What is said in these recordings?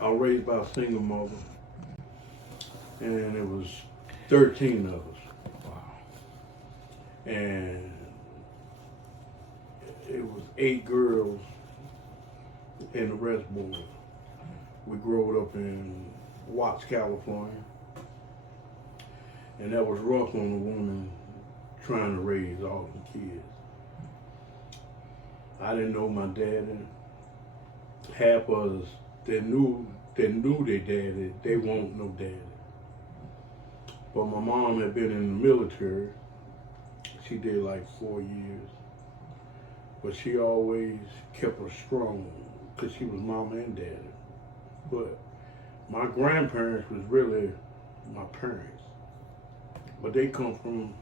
I was raised by a single mother, and it was 13 of us. Wow. And it was 8 girls and the rest boys. We grew up in Watts, California. And that was rough on a woman trying to raise all the kids. I didn't know my daddy. Half of us that knew their daddy, they won't know daddy. But my mom had been in the military. She did like 4 years. But she always kept her strong because she was mama and daddy. But my grandparents was really my parents. But they come from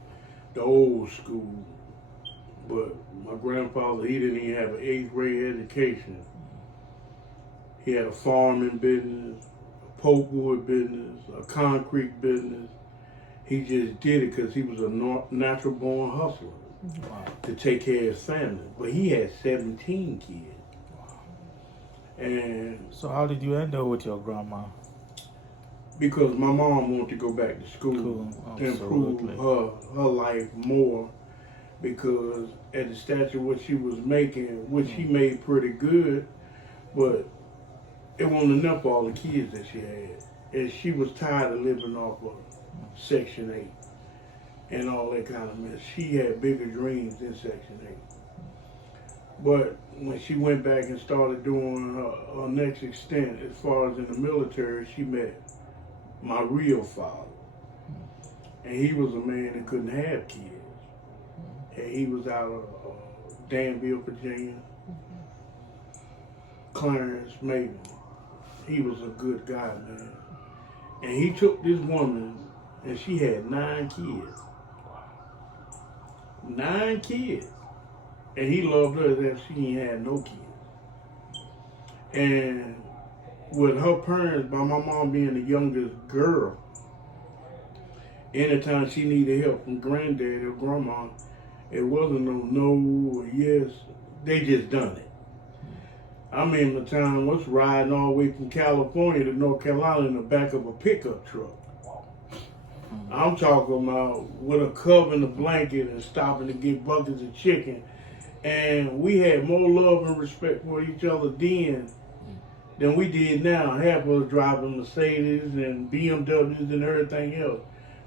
the old school. But my grandfather, he didn't even have an 8th grade education. He had a farming business, a pulpwood business, a concrete business. He just did it because he was a natural born hustler. Wow. To take care of his family. But he had 17 kids. Wow. And so how did you end up with your grandma? Because my mom wanted to go back to school to improve her life more, because at the stature what she was making, which she made pretty good, but it wasn't enough for all the kids that she had. And she was tired of living off of Section 8 and all that kind of mess. She had bigger dreams than Section 8. But when she went back and started doing her next extent, as far as in the military, she met my real father. And he was a man that couldn't have kids. And he was out of Danville, Virginia. Clarence Maiden. He was a good guy, man. And he took this woman, and she had 9 kids. 9 kids. And he loved her as if she ain't had no kids. And with her parents, by my mom being the youngest girl, anytime she needed help from granddad or grandma, it wasn't no or yes. They just done it. I remember the time I was riding all the way from California to North Carolina in the back of a pickup truck. I'm talking about with a cover and a blanket and stopping to get buckets of chicken. And we had more love and respect for each other then than we did now. Half of us driving Mercedes and BMWs and everything else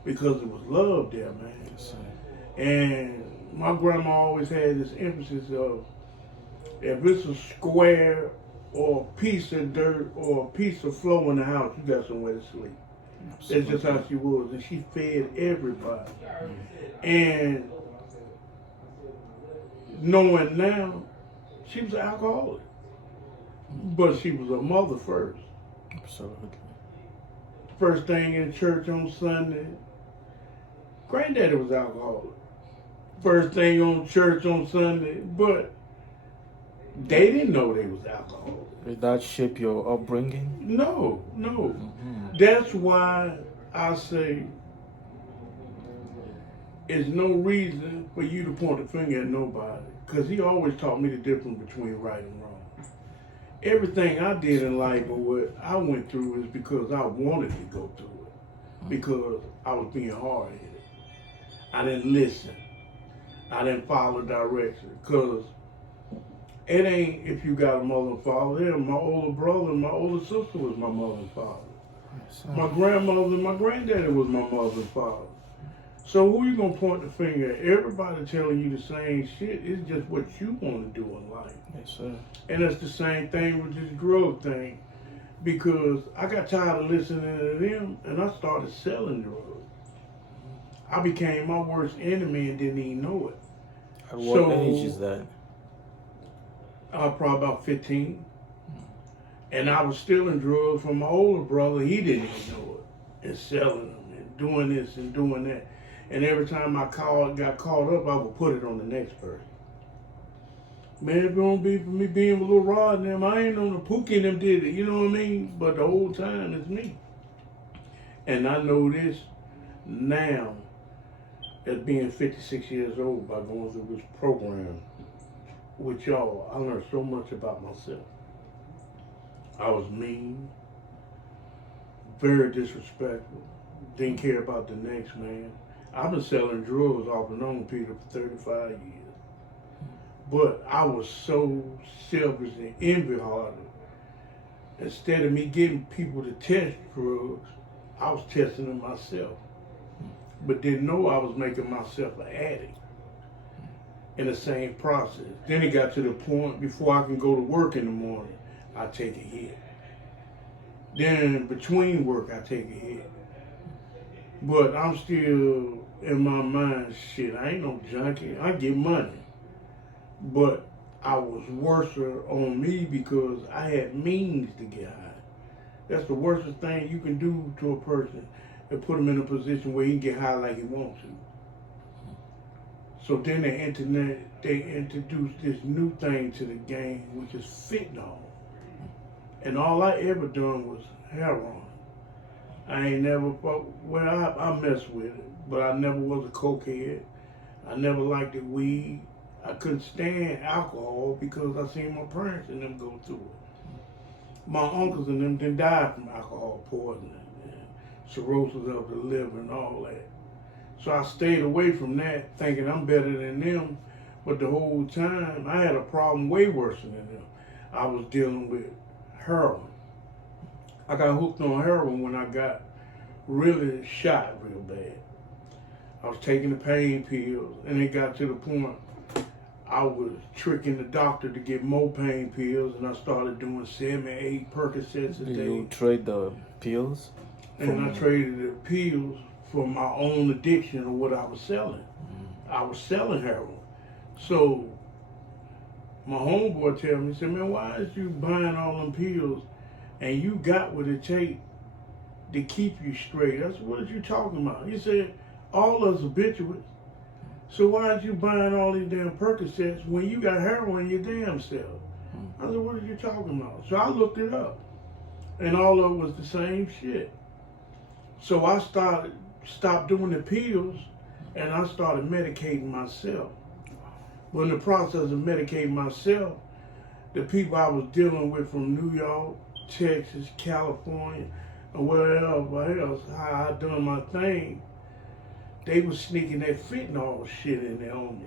because it was love there, man. And my grandma always had this emphasis of, if it's a square or a piece of dirt or a piece of floor in the house, you got somewhere to sleep. Absolutely. That's just how she was. And she fed everybody. And knowing now, she was an alcoholic. But she was a mother first. Absolutely. First thing in church on Sunday, granddaddy was alcoholic. First thing on church on Sunday, but they didn't know they was alcoholic. Did that shape your upbringing? No. Mm-hmm. That's why I say there's no reason for you to point the finger at nobody, because he always taught me the difference between right and wrong. Everything I did in life or what I went through is because I wanted to go through it, because I was being hard-headed. I didn't listen. I didn't follow direction, because it ain't if you got a mother and father. Yeah, my older brother and my older sister was my mother and father. My grandmother and my granddaddy was my mother and father. So who you gonna point the finger at? Everybody telling you the same shit. It's just what you want to do in life. Yes, sir. And that's the same thing with this drug thing. Because I got tired of listening to them and I started selling drugs. I became my worst enemy and didn't even know it. At what age is that? I was probably about 15. And I was stealing drugs from my older brother. He didn't even know it. And selling them and doing this and doing that. And every time I got caught up, I would put it on the next person. Man, if it don't be for me being with Lil Rod and them, I ain't on the Pookie and them did it, you know what I mean? But the whole time it's me. And I know this now, as being 56 years old, by going through this program with y'all. I learned so much about myself. I was mean. very disrespectful. Didn't care about the next man. I've been selling drugs off and on, Peter, for 35 years. But I was so selfish and envy-hearted. Instead of me getting people to test drugs, I was testing them myself. But didn't know I was making myself an addict in the same process. Then it got to the point, before I can go to work in the morning, I take a hit. Then between work, I take a hit. But I'm still in my mind, shit, I ain't no junkie. I get money. But I was worse on me because I had means to get high. That's the worst thing you can do to a person, and put him in a position where he can get high like he wants to. So then they introduced this new thing to the game, which is fentanyl. And all I ever done was heroin. I ain't never, well, I messed with it, but I never was a cokehead. I never liked the weed. I couldn't stand alcohol because I seen my parents and them go through it. My uncles and them didn't die from alcohol poisoning and cirrhosis of the liver and all that. So I stayed away from that, thinking I'm better than them. But the whole time, I had a problem way worse than them. I was dealing with heroin. I got hooked on heroin when I got really shot real bad. I was taking the pain pills, and it got to the point I was tricking the doctor to get more pain pills, and I started doing 7, 8 Percocets a day. Did you trade the pills? And I traded the pills for my own addiction of what I was selling. I was selling heroin. So my homeboy tell me, he said, man, why is you buying all them pills and you got what it takes to keep you straight? I said, what are you talking about? He said, all us habituates. So why is you buying all these damn Percocets when you got heroin in your damn self? I said, what are you talking about? So I looked it up, and all of it was the same shit. So I stopped doing the pills, and I started medicating myself. But in the process of medicating myself, the people I was dealing with from New York, Texas, California, and wherever else, how I done my thing, they was sneaking that fentanyl shit in there on me.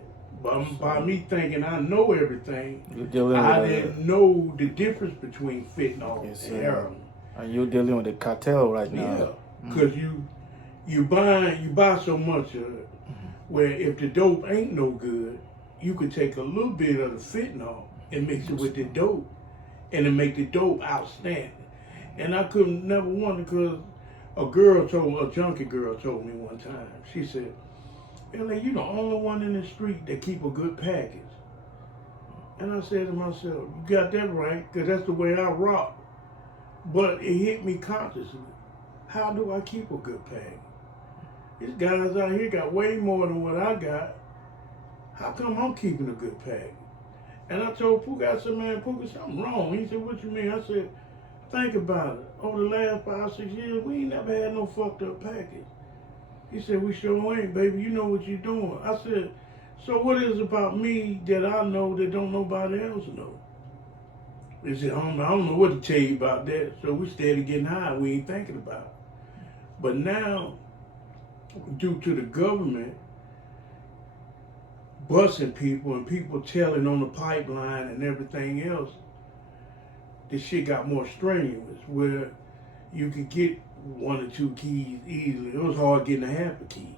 By me thinking I know everything, I didn't know the difference between fentanyl and heroin. And you're dealing with a cartel right now. Yeah, because you buy so much of it, where if the dope ain't no good, you could take a little bit of the fentanyl and mix it with the dope, and it make the dope outstanding. And I couldn't never wonder, because a junkie girl told me one time, she said, L.A., you the only one in the street that keep a good package. And I said to myself, you got that right, because that's the way I rock. But it hit me consciously. How do I keep a good package? These guys out here got way more than what I got. How come I'm keeping a good package? And I told Pooka, I said, man, Pooka, something wrong. He said, what you mean? I said, think about it. Over the last 5, 6 years, we ain't never had no fucked up package. He said, we sure ain't, baby. You know what you're doing. I said, so what is it about me that I know that don't nobody else know? He said, I don't know what to tell you about that. So we started getting high. We ain't thinking about it. But now, due to the government busing people and people telling on the pipeline and everything else, this shit got more strenuous, where you could get 1 or 2 keys easily. It was hard getting a half a key.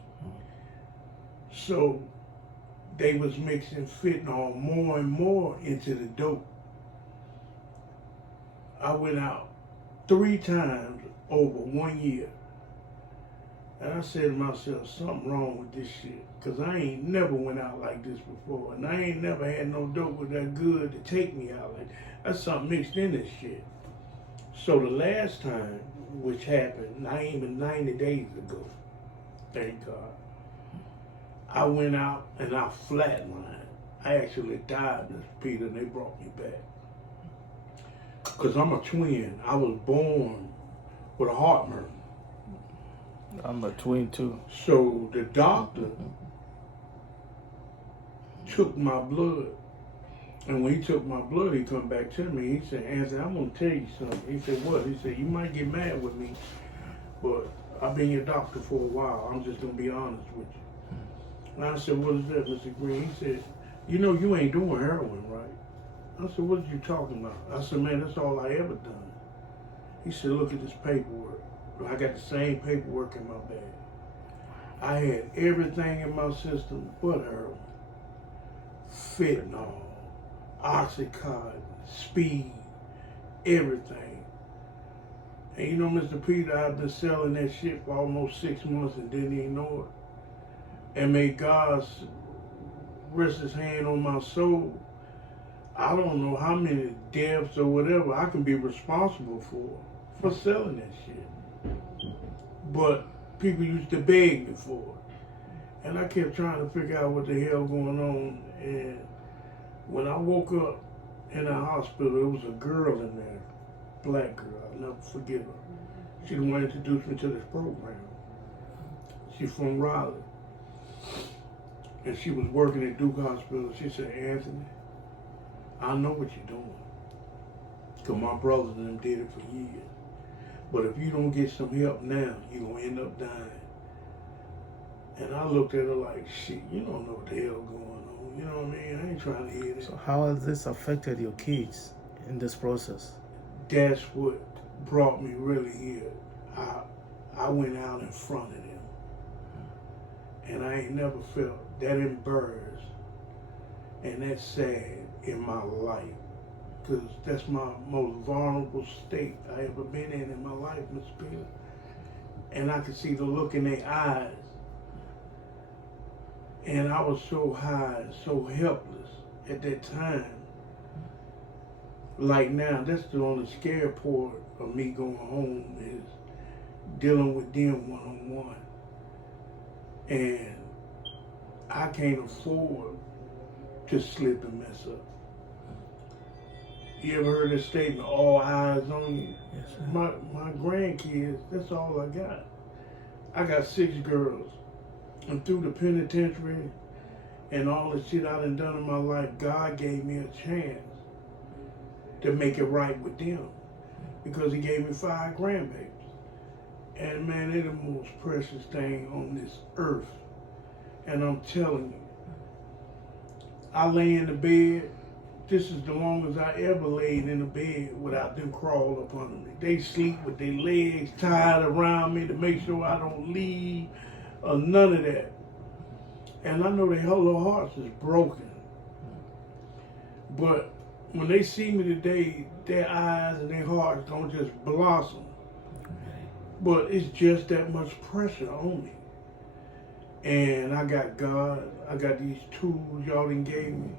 So they was mixing fentanyl more and more into the dope. I went out 3 times over 1 year. And I said to myself, something wrong with this shit. Because I ain't never went out like this before. And I ain't never had no dope with that good to take me out like that. That's something mixed in this shit. So the last time, which happened not even 90 days ago, thank God, I went out and I flatlined. I actually died, Mr. Peter, and they brought me back. Because I'm a twin. I was born with a heart murmur. I'm a twin too. So the doctor took my blood. And when he took my blood, he come back to me. He said, Anthony, I'm going to tell you something. He said, what? He said, you might get mad with me, but I've been your doctor for a while. I'm just gonna be honest with you. And I said, what is that, Mr. Green? He said, you know you ain't doing heroin, right? I said, what are you talking about? I said, man, that's all I ever done. He said, look at this paperwork. I got the same paperwork in my bag. I had everything in my system but heroin. Fentanyl, Oxycontin, speed, everything. And you know, Mr. Peter, I've been selling that shit for almost 6 months and didn't even know it. And may God rest his hand on my soul. I don't know how many deaths or whatever I can be responsible for selling that shit. But people used to beg me for it. And I kept trying to figure out what the hell going on. And when I woke up in the hospital, there was a girl in there, black girl, I'll never forget her. She the one introduced me to this program. She's from Raleigh. And she was working at Duke Hospital. She said, Anthony, I know what you're doing. Because my brothers and them did it for years. But if you don't get some help now, you're going to end up dying. And I looked at her like, shit, you don't know what the hell going on. You know what I mean? I ain't trying to hear that. So how has this affected your kids in this process? That's what brought me really here. I went out in front of them. And I ain't never felt that embarrassed and that sad in my life. Because that's my most vulnerable state I ever been in my life, Mr. Peter. And I could see the look in their eyes. And I was so high, so helpless at that time. Like now, that's the only scary part of me going home is dealing with them one-on-one. And I can't afford to slip and mess up. You ever heard that statement, all eyes on you? Yes, sir. My grandkids, that's all I got. I got 6 girls. And through the penitentiary and all the shit I done done in my life, God gave me a chance to make it right with them. Because he gave me 5 grandbabies. And man, they're the most precious thing on this earth. And I'm telling you, I lay in the bed. This is the longest I ever laid in the bed without them crawl up under me. They sleep with their legs tied around me to make sure I don't leave or none of that. And I know their whole hearts is broken. But when they see me today, their eyes and their hearts don't just blossom. But it's just that much pressure on me. And I got God, I got these tools y'all done gave me.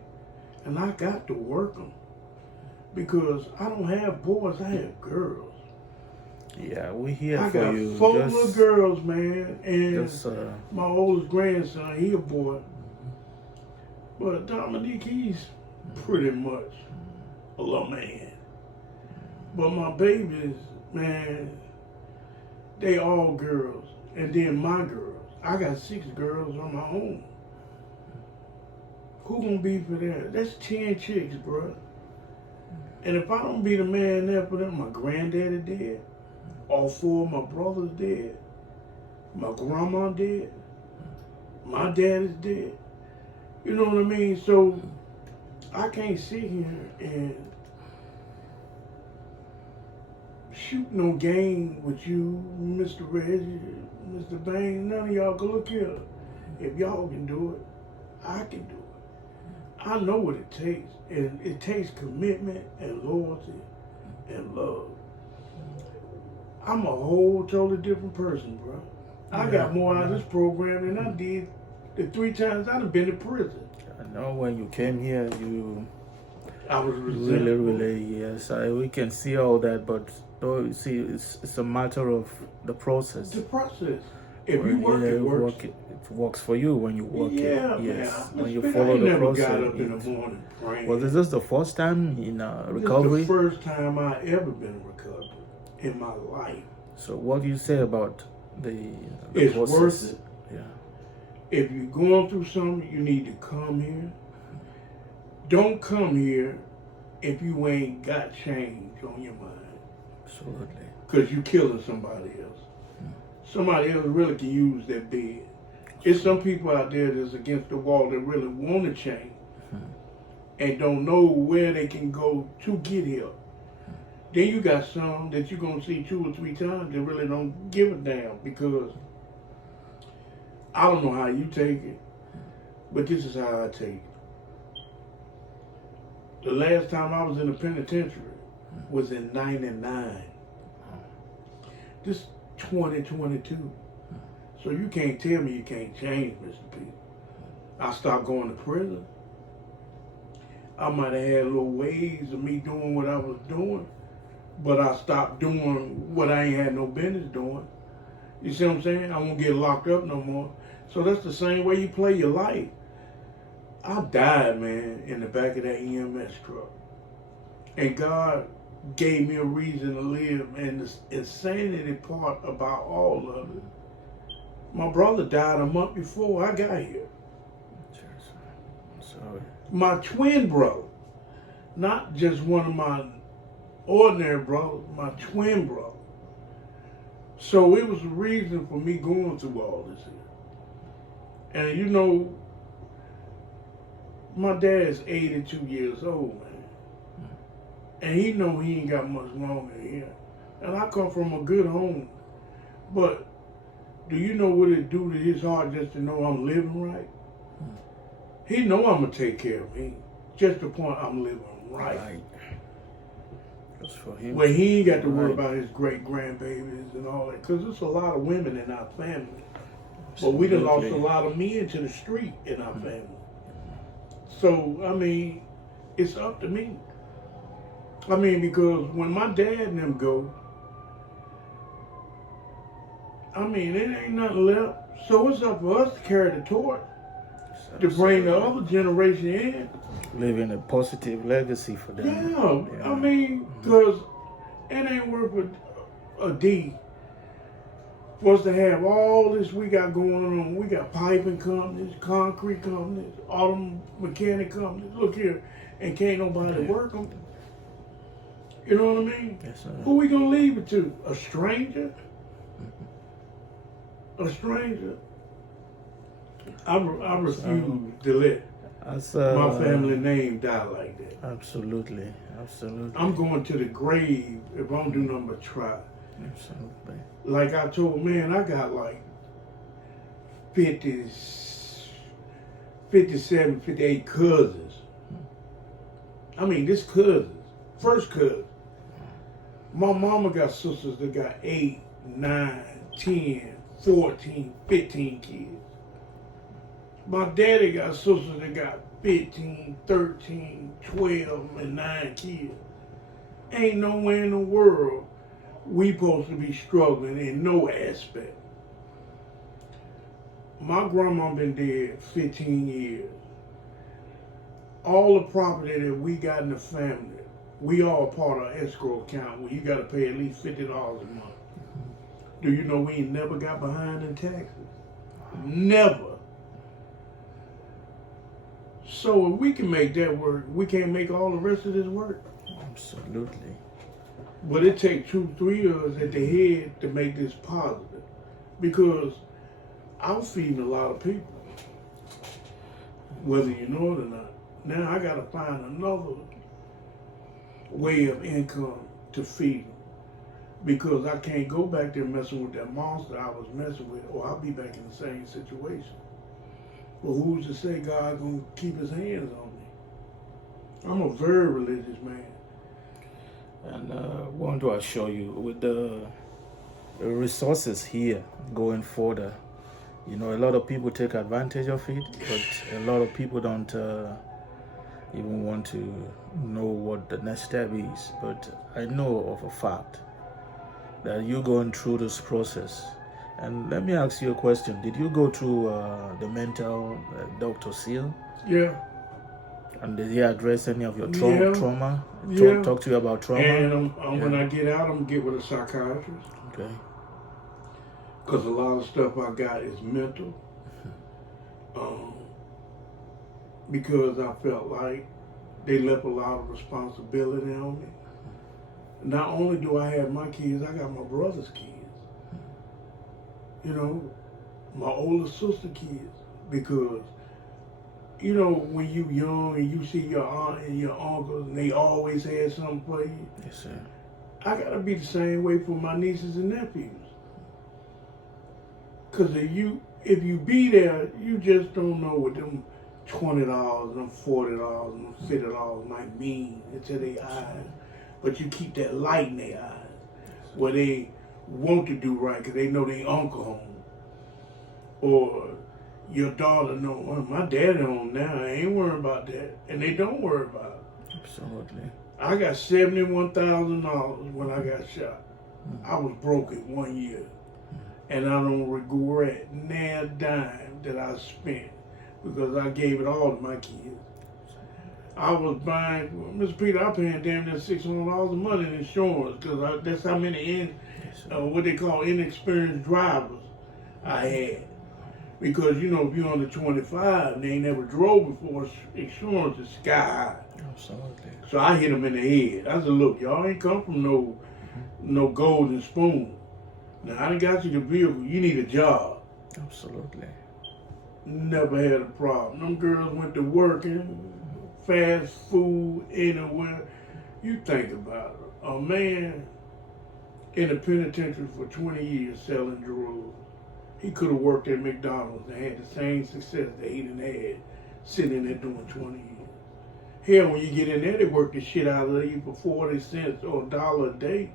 And I got to work them. Because I don't have boys, I have girls. Yeah, we're here I for got you. 4 little girls, man. And my oldest grandson, he a boy. But Dominique, he's pretty much a little man. But my babies, man, they all girls. And then my girls. I got 6 girls on my own. Who gonna be for that? That's 10 chicks, bro. And if I don't be the man there for them, my granddaddy dead. All 4 of my brothers dead. My grandma dead. My dad is dead. You know what I mean? So I can't sit here and shoot no game with you, Mr. Reggie, Mr. Bain. None of y'all can look here. If y'all can do it, I can do it. I know what it takes. And it takes commitment and loyalty and love. I'm a whole totally different person, bro. I got more out of this program than I did the 3 times I've been to prison. I know when you came here, I was resentful. really, yes. We can see all that, but though, you see, it's a matter of the process. The process. If you work, it works. It works for you when you work it. Yeah, Yes, man. when you I follow ain't the never process. got up in the morning praying. Was this the first time in recovery? This is the first time I ever been in recovery in my life. So what do you say about the It's process? worth it. Yeah. If you're going through something, you need to come here. Don't come here if you ain't got change on your mind. Absolutely. Because you killing somebody else. somebody else really can use that bed. It's some people out there that's against the wall that really want to change and don't know where they can go to get help. Then you got some that you're going to see 2 or 3 times that really don't give a damn, because I don't know how you take it, but this is how I take it. The last time I was in the penitentiary was in 99. This 2022. So you can't tell me you can't change, Mr. P. I stopped going to prison. I might have had little ways of me doing what I was doing, but I stopped doing what I ain't had no business doing. You see what I'm saying? I won't get locked up no more. So that's the same way you play your life. I died, man, in the back of that EMS truck. And God gave me a reason to live. And the insanity part about all of it, my brother died a month before I got here. Sorry. My twin brother, not just one of my ordinary brothers, my twin brother. So it was a reason for me going through all this here. And you know, my dad's 82 years old, man. And he know he ain't got much longer here. And I come from a good home. But do you know what it do to his heart just to know I'm living right? He know I'm going to take care of me. Just the point I'm living right. That's for him. Where he ain't got to worry about his great-grandbabies and all that. Because there's a lot of women in our family. But we done lost a lot of men to the street in our family. So, I mean, it's up to me. I mean, because when my dad and them go, I mean, it ain't nothing left. So it's up for us to carry the torch, to bring the other generation in. Leaving a positive legacy for them. Yeah. I mean, because it ain't worth a D for us to have all this we got going on. We got piping companies, concrete companies, auto mechanic companies. Look here, and can't nobody work them. You know what I mean? Yes, sir. Who we gonna leave it to? A stranger? A stranger? I refuse to let my family name die like that. Absolutely. I'm going to the grave if I don't do nothing but try. Absolutely. Like I told, man, I got like 50, 57, 58 cousins. I mean, this cousins, first cousin. My mama got sisters that got 8, 9, 10, 14, 15 kids. My daddy got sisters that got 15, 13, 12, and 9 kids. Ain't nowhere in the world we supposed to be struggling in no aspect. My grandma been dead 15 years. All the property that we got in the family, we all part of escrow account where you got to pay at least $50 a month. Do you know we ain't never got behind in taxes? Never. So if we can make that work, we can't make all the rest of this work. Absolutely. But it takes 2, 3 years at the head to make this positive. Because I'm feeding a lot of people, whether you know it or not. Now I got to find another way of income to feed them. Because I can't go back there messing with that monster I was messing with, or I'll be back in the same situation. But who's to say God gonna keep his hands on me? I'm a very religious man. And want to assure you, with the resources here going further, you know, a lot of people take advantage of it, but a lot of people don't even want to know what the next step is. But I know of a fact that you're going through this process. And let me ask you a question. Did you go through the mental Dr. Seal? Yeah. And did he address any of your Yeah. trauma? Yeah. Talk to you about trauma? And when I get out, I'm going to get with a psychiatrist. Okay. Because a lot of stuff I got is mental. Because I felt like they left a lot of responsibility on me. Not only do I have my kids, I got my brother's kids. you know, my older sister kids, because you know, when you young and you see your aunt and your uncles and they always had something for you. Yes, sir. I gotta be the same way for my nieces and nephews. Cause if you be there, you just don't know what them $20, them $40, them $50 might mean into their eyes. But you keep that light in their eyes, where they want to do right because they know their uncle home, or your daughter know, well, my daddy home now. I ain't worried about that, and they don't worry about it. Absolutely. I got $71,000 when I got shot. I was broke in 1 year, and I don't regret now dime that I spent because I gave it all to my kids. I was buying, Mr. Peter, I paying damn near $600 a month in insurance because that's how many what they call inexperienced drivers I had. Because, you know, if you're under 25 and they ain't never drove before, insurance is sky high. Absolutely. So I hit them in the head. I said, look, y'all ain't come from no golden spoon. Now, I done got you the vehicle. You need a job. Absolutely. Never had a problem. Them girls went to working, fast food, anywhere. You think about it. A man in the penitentiary for 20 years selling drugs. He could have worked at McDonald's and had the same success that he done had sitting there doing 20 years. Hell, when you get in there, they work the shit out of you for 40 cents or $1 a day.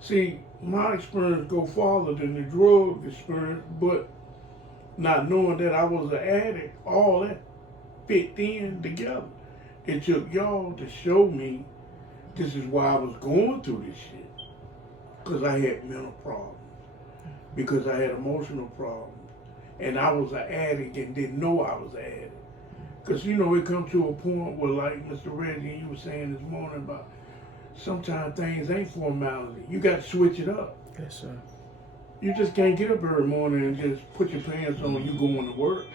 See, my experience go farther than the drug experience, but not knowing that I was an addict, all that fit in together. It took y'all to show me this is why I was going through this shit. Because I had mental problems. Because I had emotional problems. And I was an addict and didn't know I was an addict. Because, you know, it comes to a point where, like Mr. Reggie, you were saying this morning about sometimes things ain't formality. You got to switch it up. Yes, sir. You just can't get up every morning and just put your pants on and you going to work.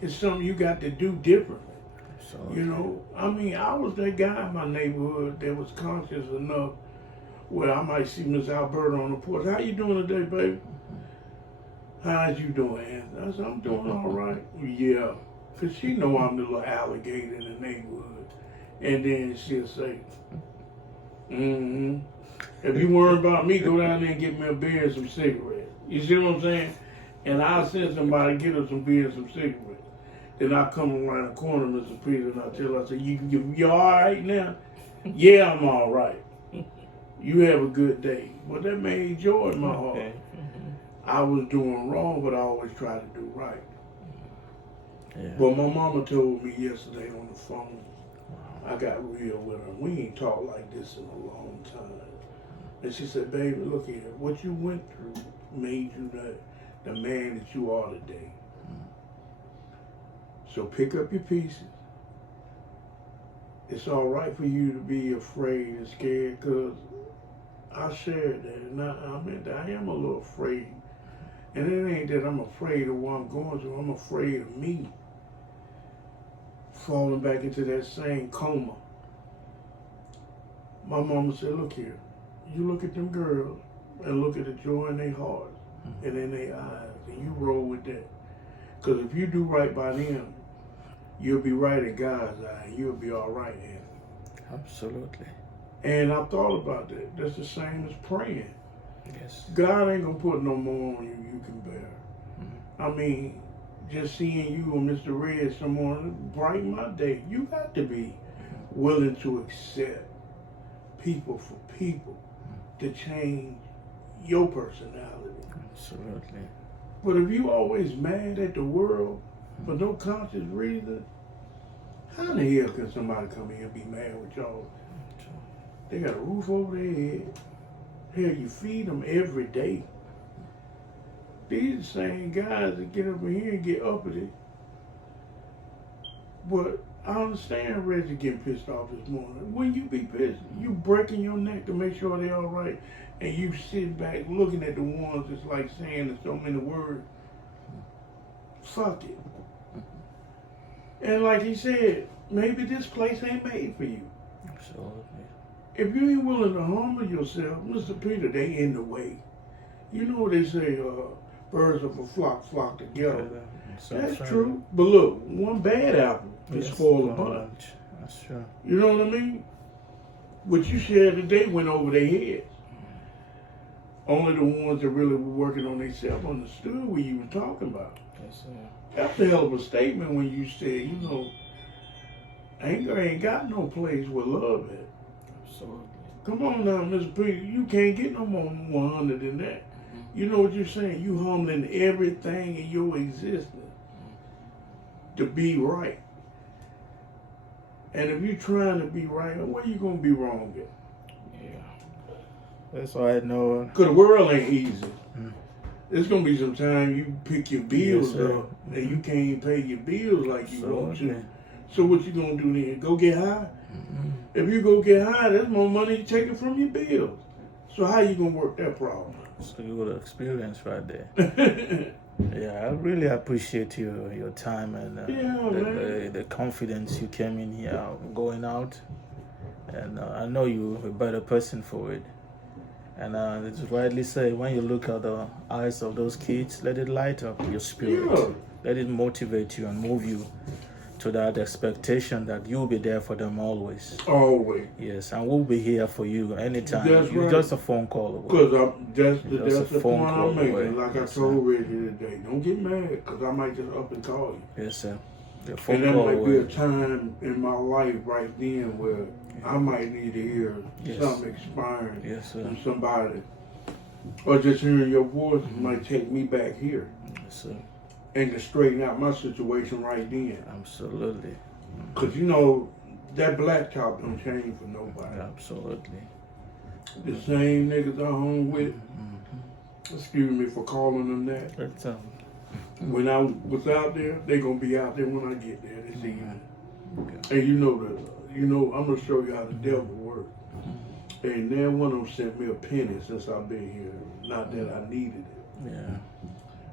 It's something you got to do differently. Absolutely. You know, I mean, I was that guy in my neighborhood that was conscious enough where I might see Miss Alberta on the porch. How you doing today, baby? How's you doing, Anthony? I said, I'm doing all right. Yeah. Because she know I'm the little alligator in the neighborhood. And then she'll say, if you worry about me, go down there and get me a beer and some cigarettes. You see what I'm saying? And I'll send somebody to get her some beer and some cigarettes. Then I come around the corner, Mr. Peter, and I tell her, I say, you all right now? Yeah, I'm all right. You have a good day. But that made joy in my heart. Okay. I was doing wrong, but I always try to do right. Yeah. But my mama told me yesterday on the phone, I got real with her. We ain't talked like this in a long time. And she said, baby, look here, what you went through made you the man that you are today. So pick up your pieces. It's all right for you to be afraid and scared, because I shared that, and I am a little afraid. And it ain't that I'm afraid of what I'm going through. I'm afraid of me falling back into that same coma. My mama said, look here, you look at them girls and look at the joy in their hearts and in their eyes, and you roll with that. Because if you do right by them, you'll be right in God's eye. You'll be all right, Anthony. Absolutely. And I thought about that. That's the same as praying. Yes. God ain't gonna put no more on you can bear. I mean, just seeing you and Mr. Red someone brighten my day. You got to be willing to accept people for people to change your personality. Absolutely. But if you always mad at the world for no conscious reason, how in the hell can somebody come here and be mad with y'all? They got a roof over their head. Hell, you feed them every day. These are the same guys that get up in here and get uppity. But I understand Reggie getting pissed off this morning. When you be pissed, you breaking your neck to make sure they all right. And you sit back looking at the ones that's like saying in so many words, fuck it. And like he said, maybe this place ain't made for you. Absolutely. If you ain't willing to humble yourself, Mr. Peter, they in the way. You know they say birds of a flock together. So That's friendly. true. But look, one bad apple can Yes, spoil a one bunch. lunch. That's true. You know what I mean? What you shared today went over their heads. Only the ones that really were working on themselves understood what you were talking about. Yes, sir. That's a hell of a statement when you say, you know, anger ain't got no place where love is. Absolutely. Come on now, Mr. P. You can't get no more 100 than that. You know what you're saying? You humbling everything in your existence to be right. And if you're trying to be right, where you going to be wrong at? Yeah. That's why I know. Because the world ain't easy. Mm. There's going to be some time you pick your bills Yes, sir. up and you can't pay your bills like you want Absolutely. to. So what you going to do then? Go get high? Mm-hmm. If you go get high, there's more money taken from your bills. So how you going to work that problem? So you got experience right there. Yeah, I really appreciate your time and the confidence you came in here, going out. And I know you're a better person for it. And it's rightly said, when you look at the eyes of those kids, let it light up your spirit. Yeah. Let it motivate you and move you to that expectation that you'll be there for them always. Always. Yes, and we'll be here for you anytime. That's You're right. just a phone call away. Because that's Just a the phone point call I'm making. away. Like Yes, I told Reggie today, don't get mad because I might just up and call you. Yes, sir. The And phone there call might be a away. time in my life right then where I might need to hear Yes. something expiring Yes, sir. from somebody. Or just hearing your voice might take me back here Yes, sir. and to straighten out my situation right then. Absolutely. Because, you know, that blacktop don't change for nobody. Absolutely. The same niggas I hung with, Mm-hmm. excuse me for calling them that. That's, When I was out there, they gonna be out there when I get there this evening. okay. And you know, I'm gonna show you how the devil works. And now one of them sent me a penny since I've been here. Not that I needed it, Yeah,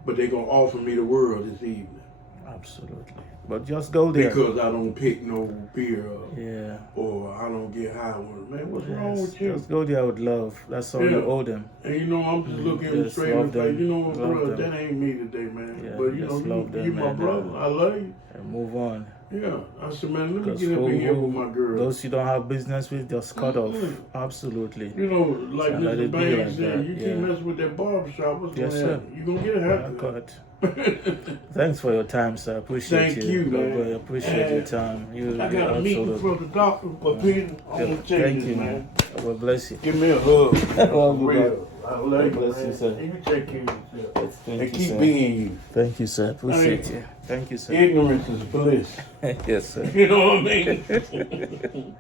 but they gonna offer me the world this evening absolutely. But just go there. because I don't pick no beer up Yeah. or I don't get high with them. Man, what's wrong Yes, with you? just go there with love. That's all Yeah. you owe them. And you know, I'm just looking them Just straight in the love face. them. You know what, Love bro? them. That ain't me today, man. Yeah, But you know, just love them, you my man. brother. I love you. And move on. Yeah. I said, man, let me Because get up in here with my girl. those you don't have business with, just cut off. Mhm. Absolutely. You know, like So let Mr. it be Banks like said, that, you yeah. keep messing with that barbershop, what's Yes, gonna sir. happen? You gonna get a haircut. Cut. Thanks for your time, sir. Appreciate Thank you, man. I appreciate your time. I got a meeting from the doctor for Peter. I'm gonna tell Thank you, you, man. God bless you. Give me a hug. I love you, Real. I love you, bless man. you, sir. And you take care of yourself. Thank And you, keep sir. being you. Thank you, sir. Appreciate you. Thank you, sir. Ignorance is bliss. Yes, sir. You know what I mean?